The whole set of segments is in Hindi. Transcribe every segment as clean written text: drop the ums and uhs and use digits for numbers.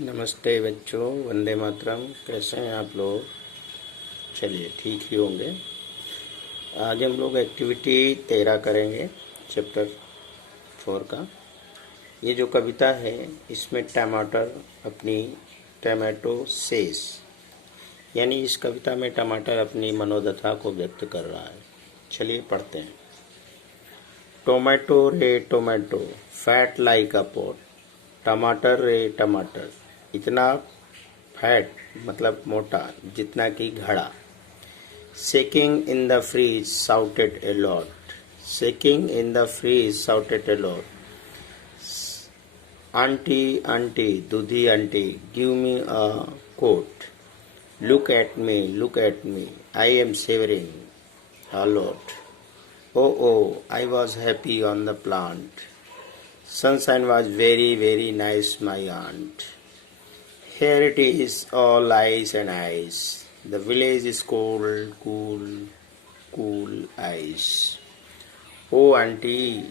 नमस्ते बच्चों, वंदे मातरम। कैसे हैं आप लोग? चलिए, ठीक ही होंगे। आज हम लोग एक्टिविटी 13 करेंगे, चैप्टर 4 का। ये जो कविता है इसमें टमाटर अपनी टमाटो सेज, यानी इस कविता में टमाटर अपनी मनोदशा को व्यक्त कर रहा है। चलिए पढ़ते हैं। टोमेटो रे टोमेटो, फैट लाइक अ पॉट। टमाटर रे टमाटर, इतना फैट मतलब मोटा जितना कि घड़ा। Shaking in the fridge shouted a lot. Shaking in the fridge shouted a lot. Aunty aunty Doodhi aunty, give me a coat. Look at me, I am shivering a lot. Oh, I was happy on the plant. Sunshine was very, very nice, my aunt. Here it is, all ice and ice. The village is cold, cool, cool ice. Oh, auntie,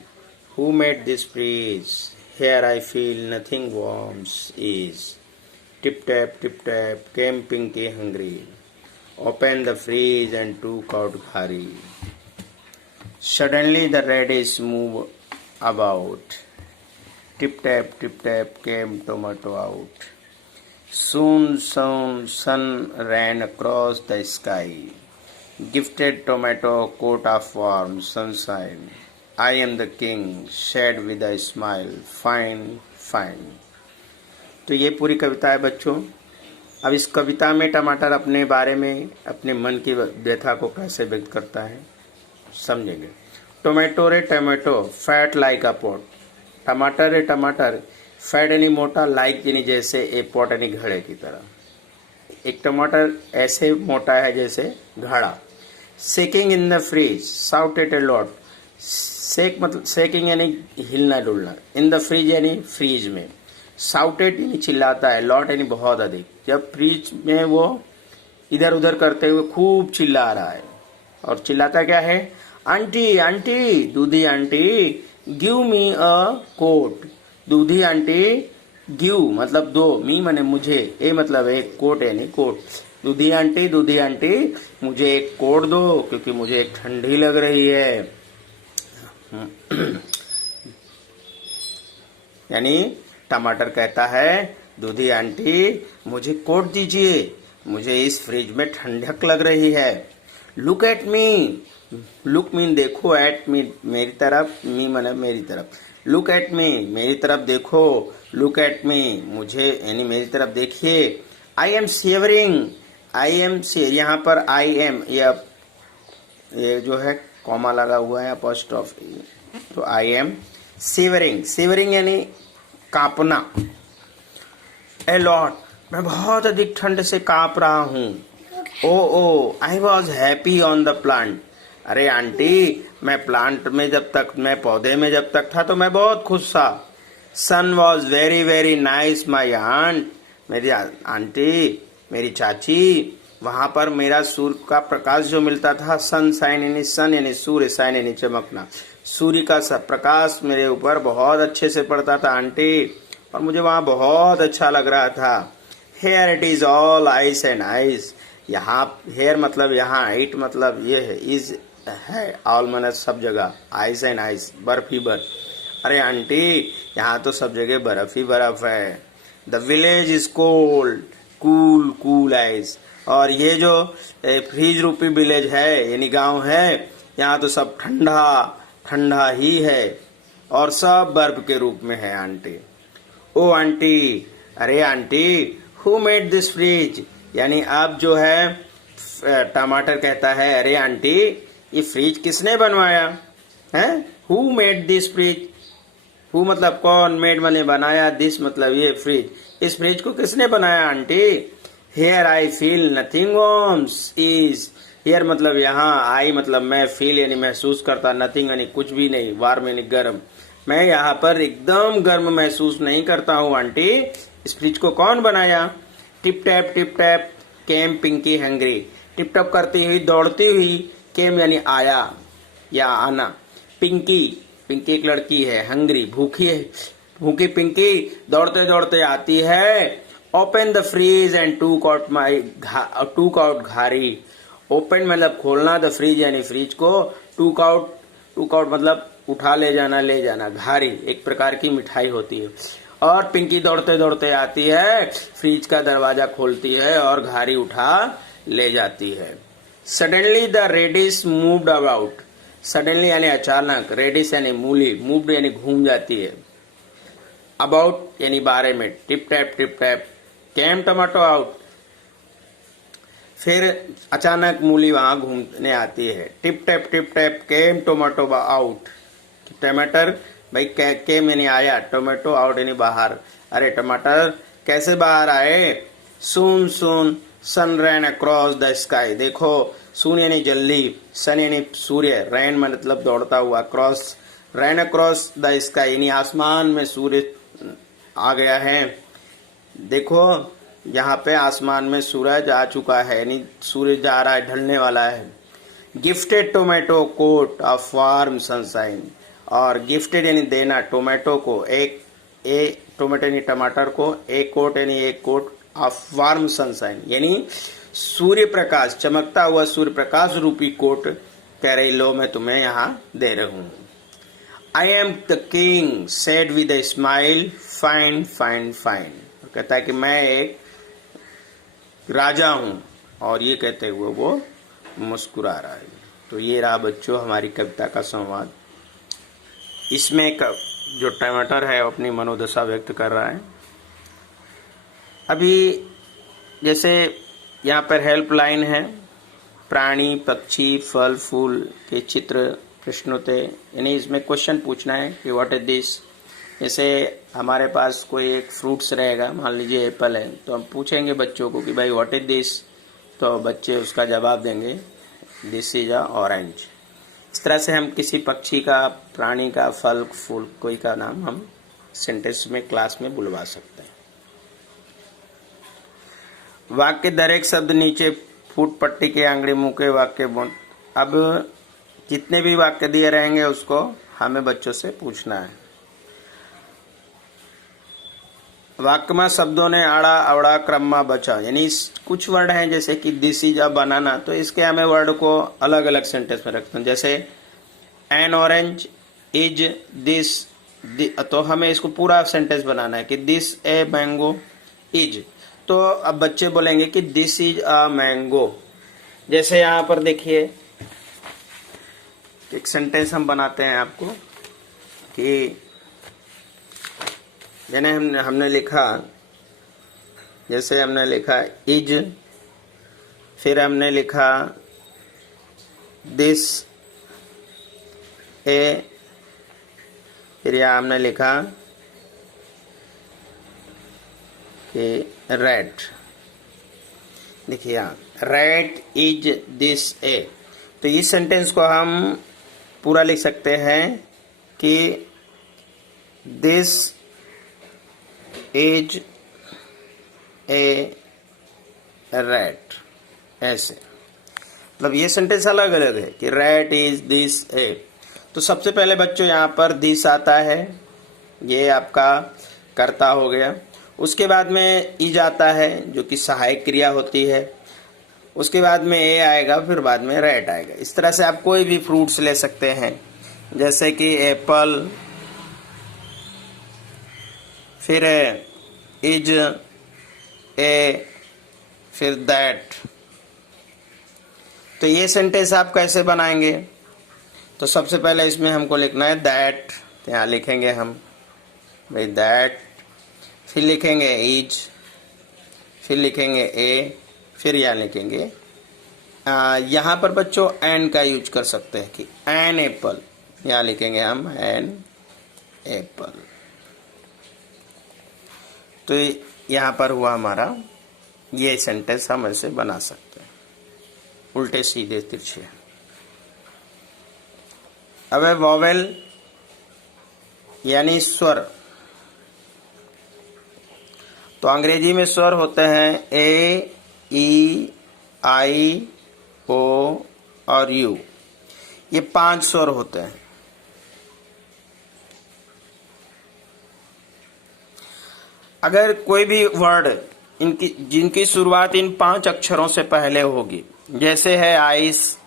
who made this freeze? Here I feel nothing warm is. Tip tap, came Pinky hungry. Opened the fridge and took out Ghari. Suddenly the radish moved about. Tip tap, came tomato out. Soon, sun ran across the sky. Gifted tomato coat of warm sunshine. I am the king, said with a smile. Fine, fine. तो ये पूरी कविता है बच्चों। अब इस कविता में टमाटर अपने बारे में, अपने मन की व्यथा को कैसे व्यक्त करता है समझेंगे। टोमेटो रे टोमेटो, फैट लाइक अ पॉट। टमाटर रे टमाटर, फैट यानी मोटा, लाइक यानी जैसे, ए पॉट यानी घड़े की तरह। एक टमाटर ऐसे मोटा है जैसे घड़ा। Shaking in the fridge shouted a lot. Shake मतलब शेकिंग यानी हिलना डुलना, इन द फ्रीज यानी फ्रीज में। साउटेड यानी चिल्लाता है, लॉट यानी बहुत अधिक। जब फ्रीज में वो इधर उधर करते हुए खूब चिल्ला रहा है। और चिल्लाता क्या है? Aunty aunty Doodhi aunty, give me a coat. Doodhi aunty, give मतलब दो, मी माने मुझे, ए मतलब एक, कोट यानी कोट। दूधी आंटी मुझे एक कोट दो क्योंकि मुझे एक ठंडी लग रही है। यानी टमाटर कहता है, दूधी आंटी मुझे कोट दीजिए, मुझे इस फ्रिज में ठंडक लग रही है। Look at me, look mean देखो, एट मी मेरी तरफ, मी माने मेरी तरफ। लुक एट मी मेरी तरफ देखो, लुक एट मी मुझे यानी मेरी तरफ देखिए। आई एम शेवरिंग, आई एम शेर, यहाँ पर आई एम ये जो है कॉमा लगा हुआ है अपॉस्ट्रोफी, तो आई एम शेवरिंग। शेवरिंग यानी कांपना। ए लॉट, मैं बहुत अधिक ठंड से कांप रहा हूँ। Oh I was happy on the plant. अरे आंटी, मैं प्लांट में जब तक, मैं पौधे में जब तक था तो मैं बहुत खुश था। Sun was very very nice my aunt. मेरी आंटी, मेरी चाची, वहां पर मेरा सूर्य का प्रकाश जो मिलता था, सन साइन यानी सन यानी सूर्य, साइन यानी चमकना, सूर्य का प्रकाश मेरे ऊपर बहुत अच्छे से पड़ता था आंटी, और मुझे वहां बहुत अच्छा लग रहा था। Here it is all ice and ice. यहाँ हेयर मतलब यहाँ, इट मतलब ये है, इज है, ऑल माने सब जगह, आइस एंड आइस बर्फ ही बर्फ। अरे आंटी, यहाँ तो सब जगह बर्फ ही बर्फ है। The village is cold, cool cool ice. और ये जो फ्रीज रूपी विलेज है यानी गांव है, यहाँ तो सब ठंडा ठंडा ही है और सब बर्फ के रूप में है आंटी। ओ आंटी, अरे aunty, who made this fridge. यानी अब जो है टमाटर कहता है, अरे आंटी, ये फ्रिज किसने बनवाया है? Who made this fridge. Who मतलब कौन, मेड माने बनाया, दिस मतलब ये फ्रिज, इस फ्रिज को किसने बनाया aunty? Here I feel nothing warms is. Here मतलब यहाँ, आई मतलब मैं, फील यानी महसूस करता, नथिंग यानी कुछ भी नहीं, वार्म यानी गर्म। मैं यहाँ पर एकदम गर्म महसूस नहीं करता हूँ आंटी। इस फ्रिज को कौन बनाया? टिप टैप केम पिंकी हंग्री। टिप टप करती हुई, दौड़ती हुई, केम यानी आया या आना। पिंकी, पिंकी एक लड़की है, हंग्री भूखी है, भूखी पिंकी दौड़ते दौड़ते आती है ओपन द फ्रीज एंड टूक आउट घारी। ओपन मतलब खोलना, द फ्रीज यानी फ्रीज को, टूक आउट मतलब उठा ले जाना। घारी एक प्रकार की मिठाई होती है। और पिंकी दौड़ते दौड़ते आती है, फ्रिज का दरवाजा खोलती है और घारी उठा ले जाती है। Suddenly the radish moved about. Suddenly यानी अचानक, रेडिस यानी मूली, मूव्ड यानी घूम जाती है, अबाउट यानी बारे में, टिप टैप केम टमाटो आउट। फिर अचानक मूली वहां घूमने आती है, टिप टैप केम टोमेटो आउट। टमाटर भाई केम यानी आया, टोमेटो आउट यानी बाहर। अरे टमाटर कैसे बाहर आए? सून सन रैन अक्रॉस द स्काई। देखो सून यानी जल्दी, सन यानी सूर्य, रैन मतलब दौड़ता हुआ, cross ran across the sky यानी आसमान में सूर्य आ गया है। देखो यहाँ पे आसमान में सूरज आ चुका है, यानी सूरज जा रहा है, ढलने वाला है। Gifted tomato coat of warm sunshine. और गिफ्टेड यानी देना, टोमेटो को टोमेटो यानी टमाटर को, एक कोट यानी एक कोट ऑफ वार्म सनशाइन यानी सूर्य प्रकाश, चमकता हुआ सूर्य प्रकाश रूपी कोट कह रही, लो मैं तुम्हें यहाँ दे रही हूँ। I am the king said with a smile, fine. कहता है कि मैं एक राजा हूं, और ये कहते हुए वो मुस्कुरा रहा है। तो ये रहा बच्चों हमारी कविता का संवाद। इसमें जो टमाटर है अपनी मनोदशा व्यक्त कर रहा है। अभी जैसे यहाँ पर हेल्पलाइन है, प्राणी पक्षी फल फूल के चित्र प्रश्नोत्तरी, यानी इसमें क्वेश्चन पूछना है कि व्हाट इज दिस। जैसे हमारे पास कोई एक फ्रूट्स रहेगा, मान लीजिए एप्पल है, तो हम पूछेंगे बच्चों को कि भाई व्हाट इज दिस, तो बच्चे उसका जवाब देंगे दिस इज अ ऑरेंज। इस तरह से हम किसी पक्षी का, प्राणी का, फल फूल कोई का नाम हम सेंटेंस में क्लास में बुलवा सकते हैं। वाक्य दरेक शब्द नीचे फुट पट्टी के आंगड़ी मुंह के वाक्य बोल। अब जितने भी वाक्य दिए रहेंगे उसको हमें बच्चों से पूछना है। वाक्य में शब्दों ने आड़ा अवड़ा क्रम में बचा, यानी कुछ वर्ड हैं जैसे कि दिस इज अ बनाना, तो इसके हमें वर्ड को अलग अलग सेंटेंस में रखते हैं। जैसे एन ऑरेंज इज दिस, तो हमें इसको पूरा सेंटेंस बनाना है कि दिस ए मैंगो इज। तो अब बच्चे बोलेंगे कि दिस इज अ मैंगो। जैसे यहाँ पर देखिए एक सेंटेंस हम बनाते हैं आपको कि यानी हमने लिखा, जैसे हमने लिखा इज, फिर हमने लिखा दिस ए, फिर यहाँ हमने लिखा कि रेड। देखिए यहाँ रेड इज दिस ए। तो इस सेंटेंस को हम पूरा लिख सकते हैं कि दिस इज ए रेड, ऐसे। मतलब ये सेंटेंस अलग अलग है कि रेड इज दिस ए। तो सबसे पहले बच्चों यहाँ पर दिस आता है, ये आपका कर्ता हो गया। उसके बाद में इज आता है जो कि सहायक क्रिया होती है। उसके बाद में ए आएगा, फिर बाद में रेड आएगा। इस तरह से आप कोई भी फ्रूट्स ले सकते हैं, जैसे कि एप्पल, फिर इज ए, फिर दैट। तो ये सेंटेंस आप कैसे बनाएंगे? तो सबसे पहले इसमें हमको लिखना है दैट, तो यहाँ लिखेंगे हम भाई दैट, फिर लिखेंगे इज, फिर लिखेंगे ए, फिर यहाँ लिखेंगे यहाँ पर बच्चों एन का यूज कर सकते हैं कि एन एप्पल, यहाँ लिखेंगे हम एन एप्पल। तो यहाँ पर हुआ हमारा ये सेंटेंस हम ऐसे बना सकते हैं, उल्टे सीधे तिरछे। अब है वॉवेल यानी स्वर। तो अंग्रेजी में स्वर होते हैं ए, ई, आई, ओ और यू। ये 5 स्वर होते हैं। अगर कोई भी वर्ड इनकी जिनकी शुरुआत इन 5 अक्षरों से पहले होगी, जैसे है आइस,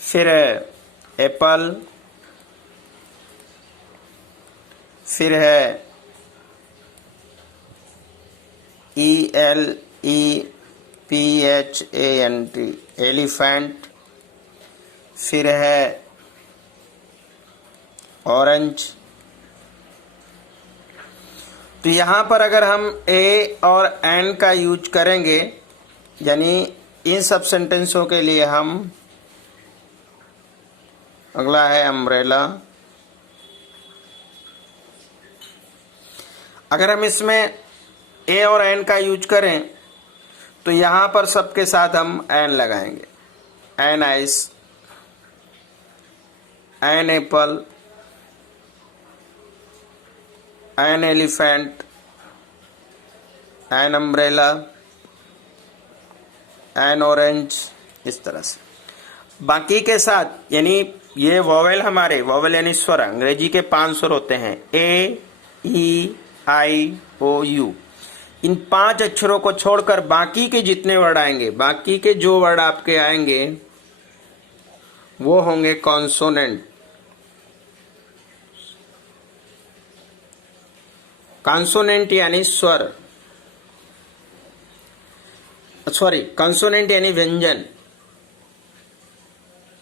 फिर है एप्पल, फिर है ELEPHANT एलिफेंट, फिर है ऑरेंज। तो यहां पर अगर हम ए और एन का यूज करेंगे, यानी इन सब सेंटेंसों के लिए हम, अगला है अम्ब्रेला। अगर हम इसमें ए और एन का यूज करें तो यहां पर सबके साथ हम एन लगाएंगे। An ice, an apple, an elephant, an umbrella, an orange, इस तरह से। बाकी के साथ, यानी ये वॉवेल हमारे, वॉवेल यानी स्वर, अंग्रेजी के 5 स्वर होते हैं, ए, ई, आई, ओ, यू। इन 5 अक्षरों को छोड़कर बाकी के जितने वर्ड आएंगे, बाकी के जो वर्ड आपके आएंगे वो होंगे कॉन्सोनेंट। कॉन्सोनेंट यानी स्वर, सॉरी, कॉन्सोनेंट यानी व्यंजन,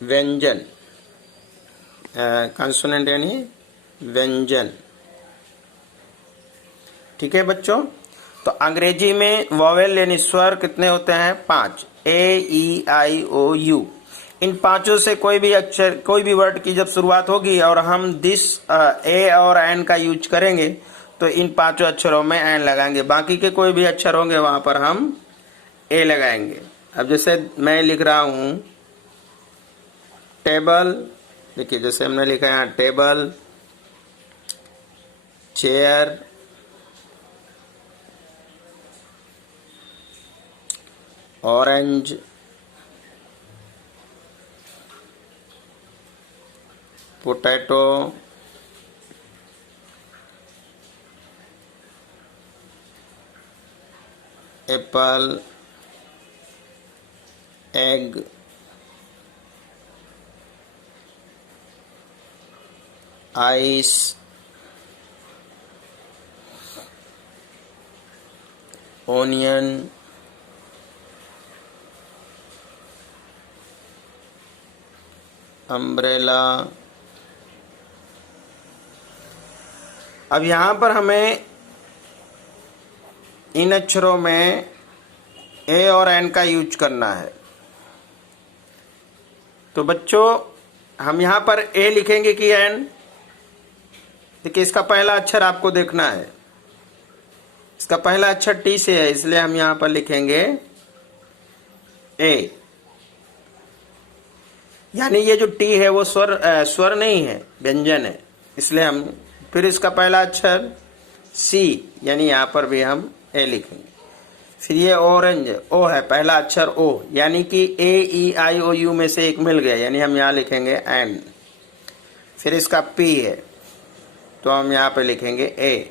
व्यंजन, कॉन्सोनेंट यानी व्यंजन। ठीक है बच्चों, तो अंग्रेजी में वॉवेल यानी स्वर कितने होते हैं? 5, ए, ई, आई, ओ, यू। इन 5 से कोई भी अक्षर, कोई भी वर्ड की जब शुरुआत होगी और हम दिस, ए और एन का यूज करेंगे तो इन 5 अक्षरों में एन लगाएंगे। बाकी के कोई भी अक्षर होंगे वहां पर हम ए लगाएंगे। अब जैसे मैं लिख रहा हूं टेबल, देखिए जैसे हमने लिखा है यहाँ table, chair, orange, potato, Apple, egg, ice, onion, umbrella. अब यहां पर हमें इन अक्षरों में ए और एन का यूज करना है। तो बच्चों हम यहां पर ए लिखेंगे कि एन? देखिए इसका पहला अक्षर आपको देखना है, इसका पहला अक्षर टी से है, इसलिए हम यहां पर लिखेंगे ए। यानी ये जो टी है वो स्वर नहीं है, व्यंजन है, इसलिए हम, फिर इसका पहला अक्षर सी, यानी यहां पर भी हम ए लिखेंगे। फिर ये ऑरेंज, ओ है, पहला अक्षर ओ, यानी कि ए, ई, आई, ओ, यू में से एक मिल गया, यानी हम यहां लिखेंगे एन। फिर इसका पी है तो हम यहां पे लिखेंगे ए।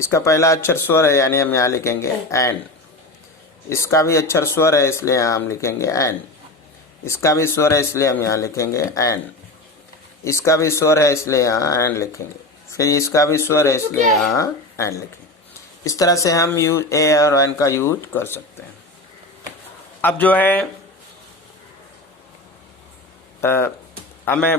इसका पहला अक्षर स्वर है, यानी हम यहां लिखेंगे एन। इसका भी अक्षर स्वर है, इसलिए यहां हम लिखेंगे एन। इसका भी स्वर है, इसलिए हम यहाँ लिखेंगे एन। इसका भी स्वर है, इसलिए यहाँ एन लिखेंगे। फिर इसका भी स्वर है, इसलिए यहाँ एन लिखेंगे। इस तरह से हम ए और एन का यूज कर सकते हैं। अब जो है हमें